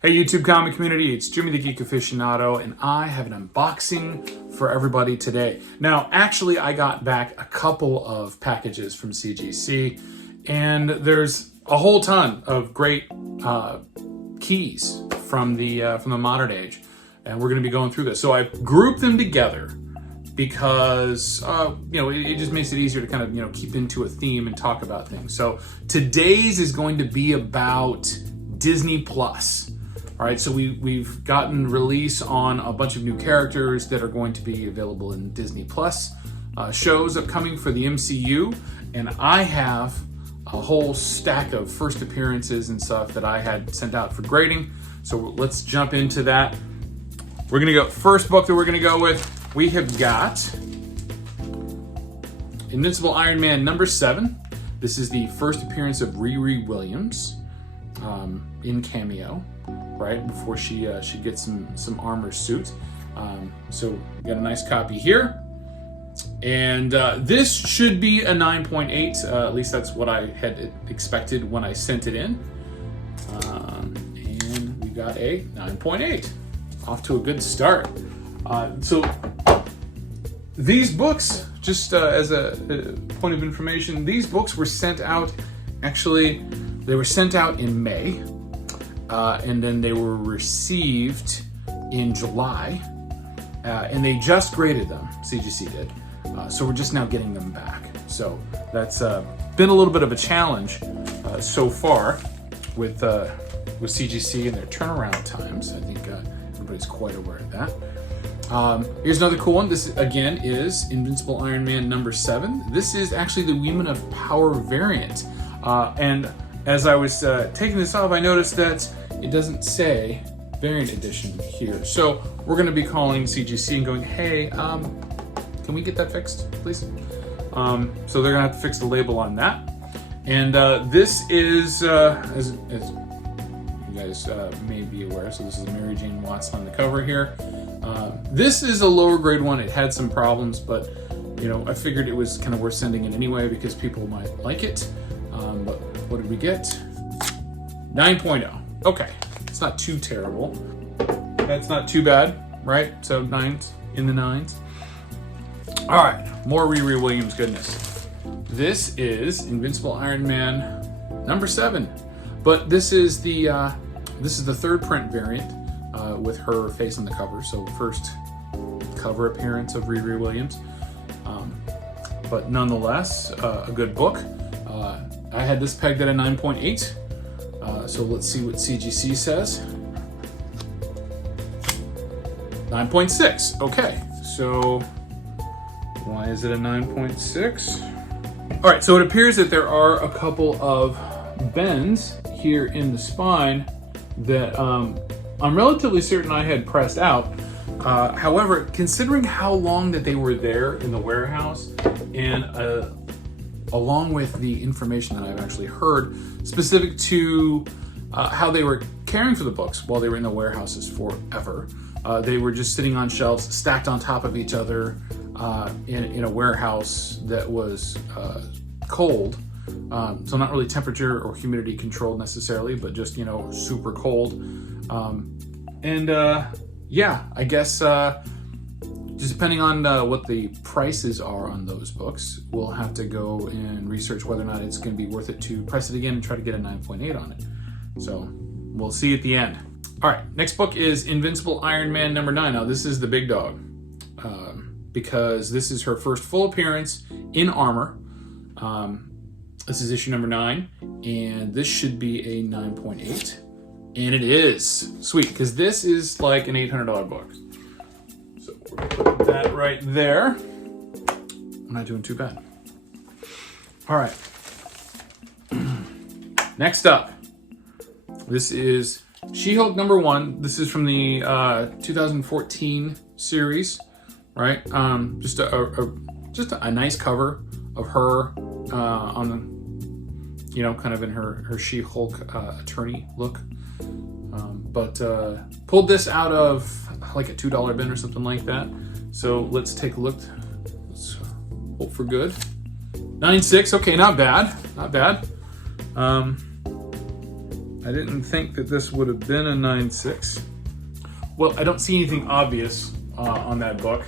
Hey YouTube comic community, it's Jimmy the Geek Aficionado, and I have an unboxing for everybody today. Now, actually, I got back a couple of packages from CGC, and there's a whole ton of great keys from the modern age, and we're going to be going through this. So I've grouped them together because it just makes it easier to kind of keep into a theme and talk about things. So today's is going to be about Disney Plus. All right, so we've gotten release on a bunch of new characters that are going to be available in Disney Plus shows upcoming for the MCU, and I have a whole stack of first appearances and stuff that I had sent out for grading. So let's jump into that. We're gonna go, first book that we're gonna go with, we have got Invincible Iron Man #7. This is the first appearance of Riri Williams in cameo, right before she gets some armor suit. So we got a nice copy here, and this should be a 9.8. At least that's what I had expected when I sent it in. And we got a 9.8. Off to a good start. So these books, just as a point of information, these books were sent out, actually, they were sent out in May, and then they were received in July, and they just graded them, CGC did. So we're just now getting them back. So that's been a little bit of a challenge so far with CGC and their turnaround times. I think everybody's quite aware of that. Here's another cool one. This again is Invincible Iron Man #7. This is actually the Women of Power variant. And as I was taking this off, I noticed that it doesn't say variant edition here. So we're going to be calling CGC and going, hey, can we get that fixed, please? So they're going to have to fix the label on that. And this is, as you guys may be aware, so this is Mary Jane Watson on the cover here. This is a lower grade one. It had some problems, but I figured it was kind of worth sending it anyway because people might like it. But what did we get? 9.0. Okay, it's not too terrible. That's not too bad, right? So 9s, in the 9s. All right, more Riri Williams goodness. This is Invincible Iron Man #7, but this is the third print variant with her face on the cover. So first cover appearance of Riri Williams, but nonetheless a good book. I had this pegged at a 9.8. So let's see what CGC says. 9.6. Okay, so why is it a 9.6? All right, so it appears that there are a couple of bends here in the spine that I'm relatively certain I had pressed out. However, considering how long that they were there in the warehouse, and along with the information that I've actually heard specific to how they were caring for the books while they were in the warehouses forever, they were just sitting on shelves stacked on top of each other in a warehouse that was cold. So not really temperature or humidity controlled necessarily, but just super cold. Yeah, I guess just depending on what the prices are on those books, we'll have to go and research whether or not it's going to be worth it to press it again and try to get a 9.8 on it. So we'll see at the end. All right, next book is Invincible Iron Man #9. Now this is the big dog because this is her first full appearance in armor. This is issue #9, and this should be a 9.8. And it is sweet because this is like an $800 book. So we're gonna put that right there. I'm not doing too bad. All right. Next up, this is She-Hulk #1. This is from the 2014 series, right? Just a nice cover of her on the, kind of in her She-Hulk attorney look. But pulled this out of like a $2 bin or something like that. So let's take a look. Let's hope for good. 9.6. Okay, not bad. Not bad. I didn't think that this would have been a 9.6. Well, I don't see anything obvious on that book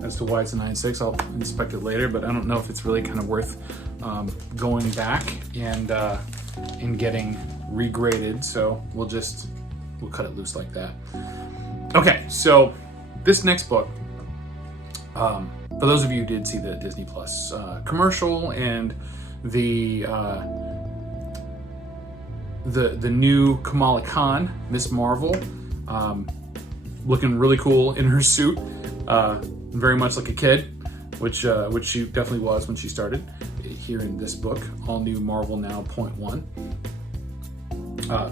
as to why it's a 9.6. I'll inspect it later, but I don't know if it's really kind of worth going back and getting regraded. So we'll cut it loose like that. Okay, so this next book, for those of you who did see the Disney Plus commercial and the new Kamala Khan, Miss Marvel, looking really cool in her suit, very much like a kid, which she definitely was when she started here in this book, All New Marvel Now .1.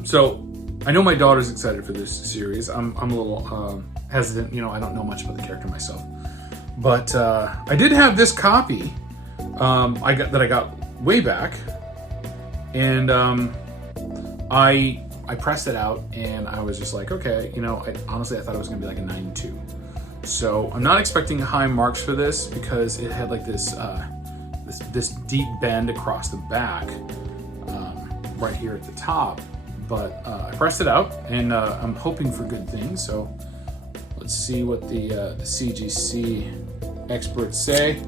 So I know my daughter's excited for this series. I'm a little hesitant, I don't know much about the character myself, but I did have this copy I got way back, and I pressed it out and I was just like, okay, honestly I thought it was gonna be like a 9.2. So I'm not expecting high marks for this because it had like this deep bend across the back right here at the top. But I pressed it out and I'm hoping for good things. So let's see what the CGC experts say.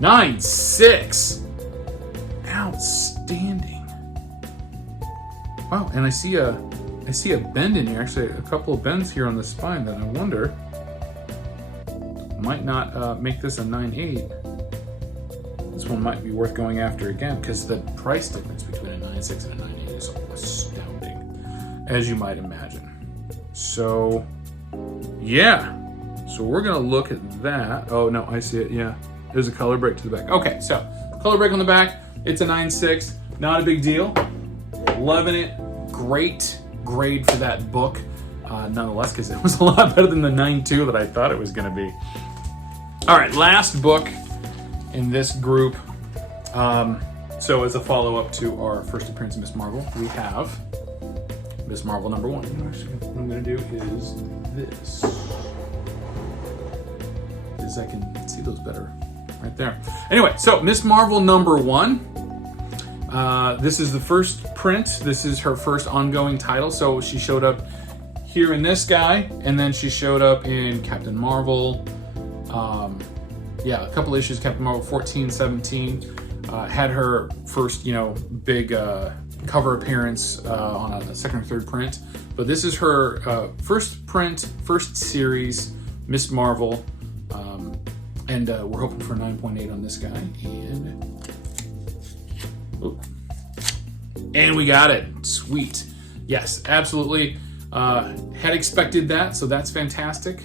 9.6. Outstanding. Wow, and I see a bend in here. Actually, a couple of bends here on the spine that I wonder might not make this a 9.8. This one might be worth going after again because the price difference between a 9.6 and a 9.8 is astounding, as you might imagine. So, yeah. So we're gonna look at that. Oh no, I see it. Yeah, there's a color break to the back. Okay, so color break on the back. It's a 9.6. Not a big deal. Loving it. Great grade for that book, nonetheless, because it was a lot better than the 9.2 that I thought it was going to be. All right, last book in this group. So as a follow-up to our first appearance of Miss Marvel, we have Miss Marvel #1. Actually, what I'm going to do is this, because I can see those better right there. Anyway, so Miss Marvel #1. This is the first print. This is her first ongoing title. So she showed up here in this guy, and then she showed up in Captain Marvel. A couple issues, Captain Marvel 14, 17. Had her first, big cover appearance on a second or third print. But this is her first print, first series, Miss Marvel. And we're hoping for 9.8 on this guy. And we got it. Sweet. Yes, absolutely. Had expected that, so that's fantastic.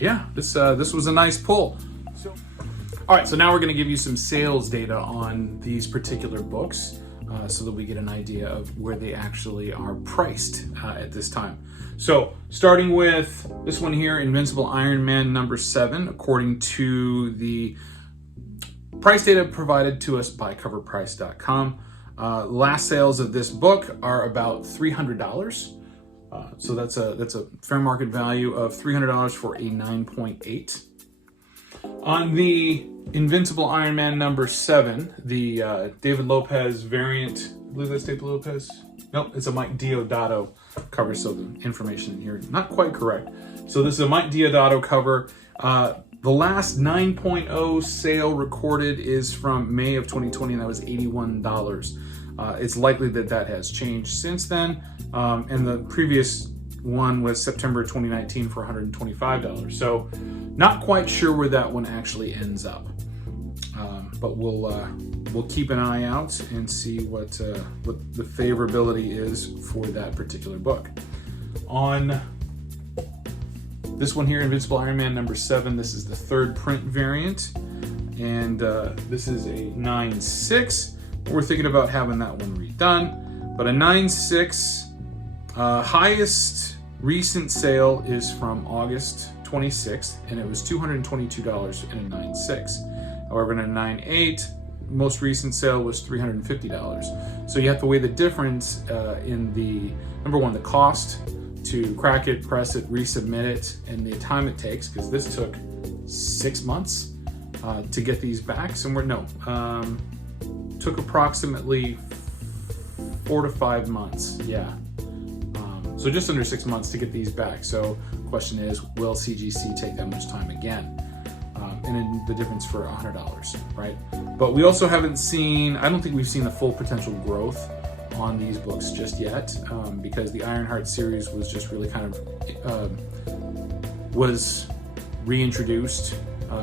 This was a nice pull. All right, so now we're going to give you some sales data on these particular books so that we get an idea of where they actually are priced at this time. So starting with this one here, Invincible Iron Man #7, according to the price data provided to us by coverprice.com. Last sales of this book are about $300. So that's a fair market value of $300 for a 9.8. On the Invincible Iron Man #7, the David Lopez variant, I believe that's David Lopez. Nope, it's a Mike Deodato cover, so the information in here is not quite correct. So this is a Mike Deodato cover. The last 9.0 sale recorded is from May of 2020, and that was $81. It's likely that that has changed since then. And the previous one was September 2019 for $125. So not quite sure where that one actually ends up. But we'll keep an eye out and see what the favorability is for that particular book. On this one here, Invincible Iron Man #7, this is the third print variant, and this is a 9.6. We're thinking about having that one redone, but a 9.6, highest recent sale is from August 26th, and it was $222 in a 9.6. However, in a 9.8, most recent sale was $350. So you have to weigh the difference in the, number one, the cost to crack it, press it, resubmit it, and the time it takes, because this took 6 months to get these back. Took approximately 4 to 5 months, yeah. So just under 6 months to get these back. So question is, will CGC take that much time again? And then the difference for $100, right? But we also haven't seen, I don't think we've seen the full potential growth on these books just yet, because the Ironheart series was just really kind of, was reintroduced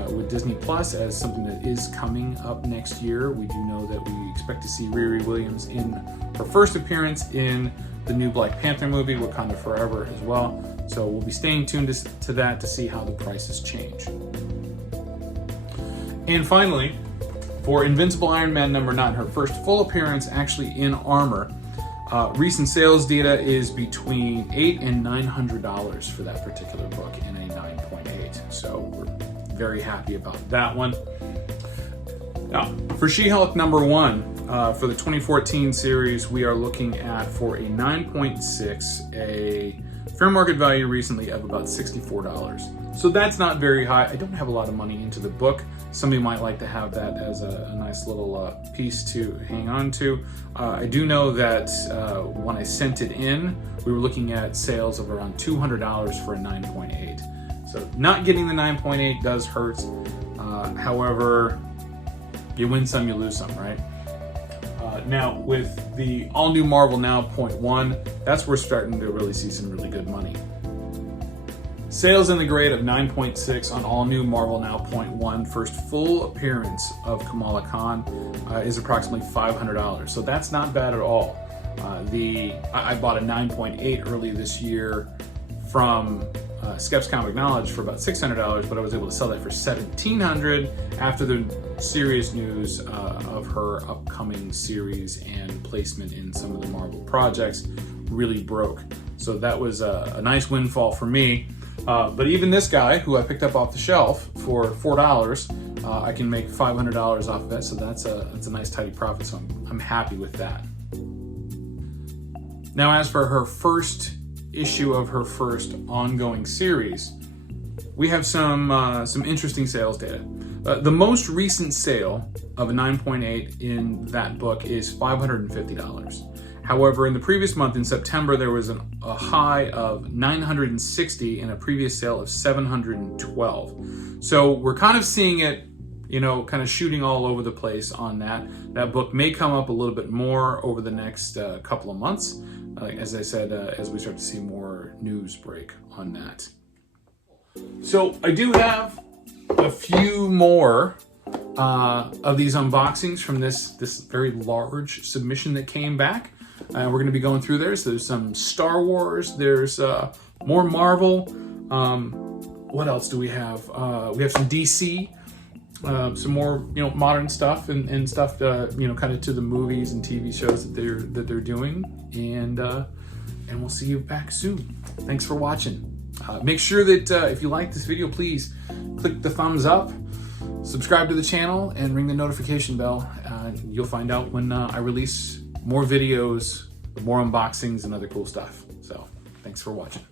with Disney Plus as something that is coming up next year. We do know that we expect to see Riri Williams in her first appearance in the new Black Panther movie, Wakanda Forever, as well. So we'll be staying tuned to that to see how the prices change. And finally, for Invincible Iron Man #9, her first full appearance actually in armor, recent sales data is between $800 and $900 for that particular book in a 9.8. So we're very happy about that one. Now, for She-Hulk #1, for the 2014 series, we are looking at, for a 9.6, a fair market value recently of about $64. So that's not very high. I don't have a lot of money into the book. Somebody might like to have that as a nice little piece to hang on to. I do know that when I sent it in, we were looking at sales of around $200 for a 9.8. So not getting the 9.8 does hurt. However, you win some, you lose some, right? Now, with the all-new Marvel Now .1, that's where we're starting to really see some really good money. Sales in the grade of 9.6 on all-new Marvel Now .1, first full appearance of Kamala Khan, is approximately $500. So that's not bad at all. I bought a 9.8 early this year from Skep's Comic Knowledge for about $600, but I was able to sell that for $1,700 after the serious news of her upcoming series and placement in some of the Marvel projects really broke. So that was a nice windfall for me. But even this guy, who I picked up off the shelf for $4, I can make $500 off of it. So that's a nice tidy profit. So I'm happy with that. Now, as for her first issue of her first ongoing series, we have some interesting sales data. The most recent sale of a 9.8 in that book is $550. However, in the previous month, in September, there was a high of 960 and a previous sale of 712. So we're kind of seeing it, you know, kind of shooting all over the place on that. That book may come up a little bit more over the next couple of months. As I said, as we start to see more news break on that. So I do have a few more of these unboxings from this very large submission that came back. We're going to be going through there. So there's some Star Wars, there's more Marvel. What else do we have? We have some DC, some more, you know, modern stuff and stuff, you know, kind of to the movies and TV shows that they're doing. And we'll see you back soon. Thanks for watching. Make sure that if you like this video, please click the thumbs up, subscribe to the channel, and ring the notification bell. You'll find out when I release more videos, more unboxings, and other cool stuff. So thanks for watching.